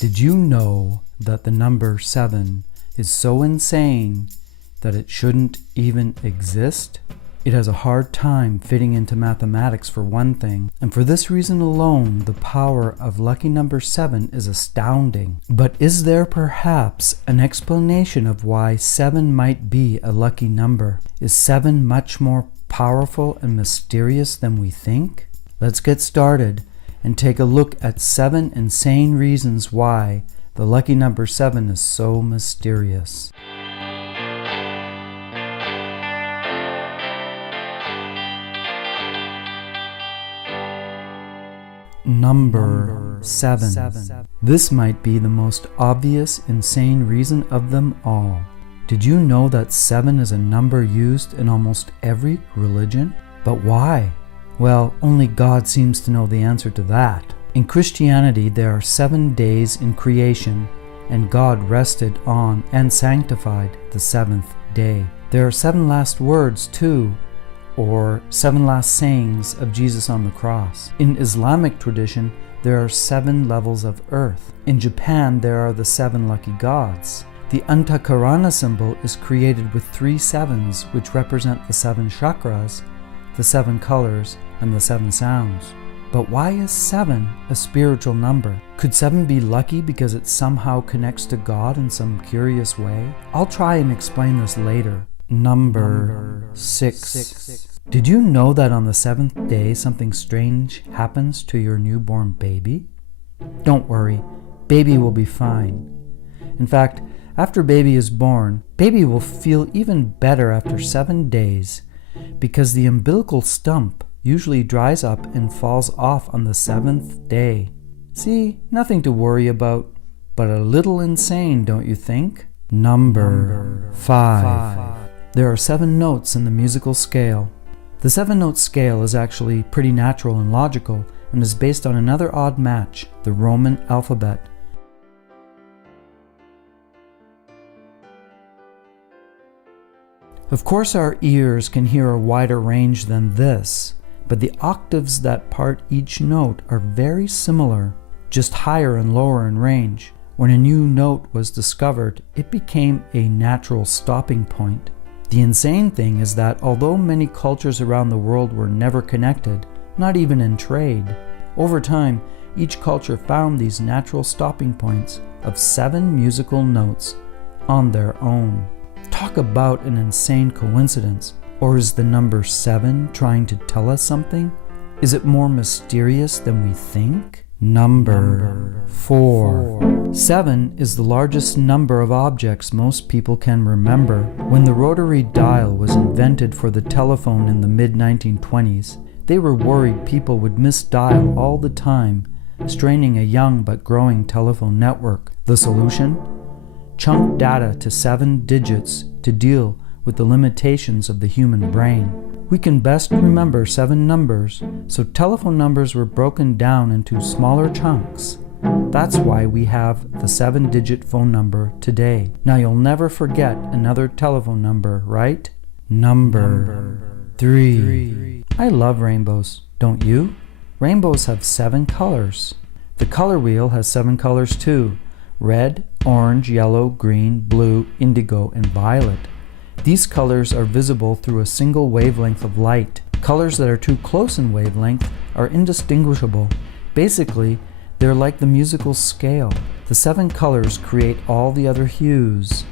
Did you know that the number 7 is so insane that it shouldn't even exist? It has a hard time fitting into mathematics for one thing, and for this reason alone, the power of lucky number 7 is astounding. But is there perhaps an explanation of why 7 might be a lucky number? Is 7 much more powerful and mysterious than we think? Let's get started and take a look at 7 insane reasons why the lucky number 7 is so mysterious. Number 7. This might be the most obvious, insane reason of them all. Did you know that 7 is a number used in almost every religion? But why? Well, only God seems to know the answer to that. In Christianity, there are 7 days in creation, and God rested on and sanctified the 7th day. There are 7 last words, too, or 7 last sayings of Jesus on the cross. In Islamic tradition, there are 7 levels of earth. In Japan, there are the 7 lucky gods. The Antakarana symbol is created with 3 sevens, which represent the 7 chakras, the 7 colors, and the 7 sounds. But why is 7 a spiritual number? Could 7 be lucky because it somehow connects to God in some curious way? I'll try and explain this later. Number 6. Did you know that on the 7th day something strange happens to your newborn baby? Don't worry, baby will be fine. In fact, after baby is born, baby will feel even better after 7 days because the umbilical stump usually dries up and falls off on the 7th day. See, nothing to worry about, but a little insane, don't you think? Number 5. There are 7 notes in the musical scale. The 7-note scale is actually pretty natural and logical and is based on another odd match, the Roman alphabet. Of course, our ears can hear a wider range than this, but the octaves that part each note are very similar, just higher and lower in range. When a new note was discovered, it became a natural stopping point. The insane thing is that although many cultures around the world were never connected, not even in trade, over time, each culture found these natural stopping points of 7 musical notes on their own. Talk about an insane coincidence. Or is the number 7 trying to tell us something? Is it more mysterious than we think? Number 4. 7 is the largest number of objects most people can remember. When the rotary dial was invented for the telephone in the mid-1920s, they were worried people would misdial all the time, straining a young but growing telephone network. The solution? Chunk data to 7 digits to deal with the limitations of the human brain. We can best remember 7 numbers, so telephone numbers were broken down into smaller chunks. That's why we have the 7-digit phone number today. Now you'll never forget another telephone number, right? Number 3. I love rainbows, don't you? Rainbows have 7 colors. The color wheel has 7 colors too: red, orange, yellow, green, blue, indigo, and violet. These colors are visible through a single wavelength of light. Colors that are too close in wavelength are indistinguishable. Basically, they're like the musical scale. The 7 colors create all the other hues.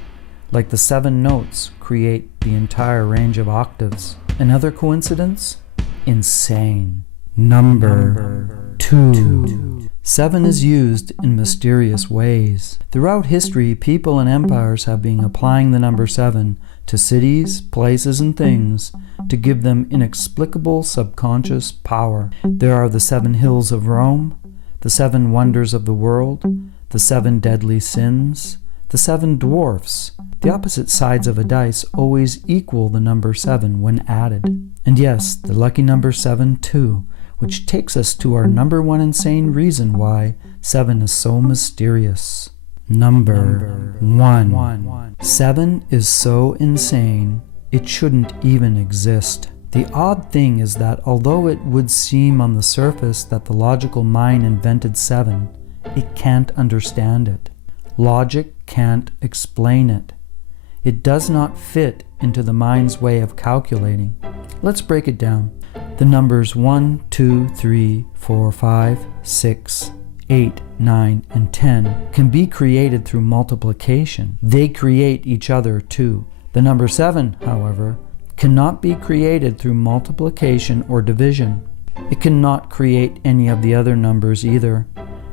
Like the 7 notes create the entire range of octaves. Another coincidence? Insane. Number 2. 7 is used in mysterious ways. Throughout history, people and empires have been applying the number 7 to cities, places, and things to give them inexplicable subconscious power. There are the 7 hills of Rome, the 7 wonders of the world, the 7 deadly sins, the 7 dwarfs. The opposite sides of a dice always equal the number 7 when added. And yes, the lucky number 7 too, which takes us to our number 1 insane reason why 7 is so mysterious. Number 1. 7 is so insane, it shouldn't even exist. The odd thing is that although it would seem on the surface that the logical mind invented 7, it can't understand it. Logic can't explain it. It does not fit into the mind's way of calculating. Let's break it down. The numbers 1, 2, 3, 4, 5, 6, 8, 9, and 10 can be created through multiplication. They create each other too. The number 7, however, cannot be created through multiplication or division. It cannot create any of the other numbers either.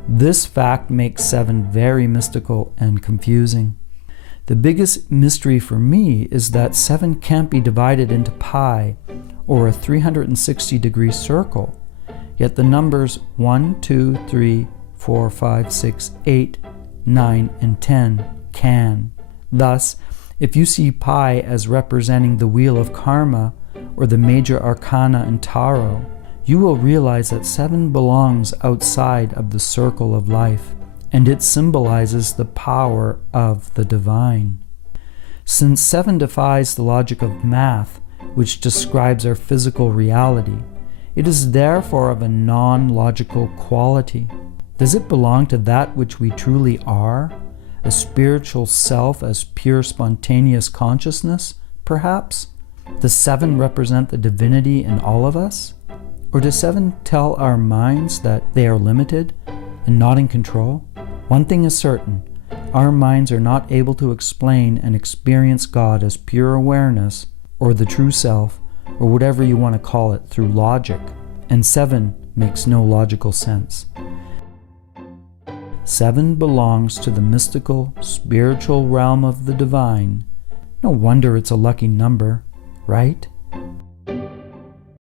This fact makes 7 very mystical and confusing. The biggest mystery for me is that 7 can't be divided into pi, or a 360-degree circle, yet the numbers 1, 2, 3, 4, 5, 6, 8, 9, and 10 can. Thus, if you see pi as representing the wheel of karma or the major arcana in tarot, you will realize that 7 belongs outside of the circle of life, and it symbolizes the power of the divine. Since 7 defies the logic of math, which describes our physical reality, it is therefore of a non-logical quality. Does it belong to that which we truly are? A spiritual self as pure spontaneous consciousness, perhaps? Does 7 represent the divinity in all of us? Or does 7 tell our minds that they are limited and not in control? One thing is certain, our minds are not able to explain and experience God as pure awareness, or the true self, or whatever you want to call it, through logic. And 7 makes no logical sense. 7 belongs to the mystical, spiritual realm of the divine. No wonder it's a lucky number, right?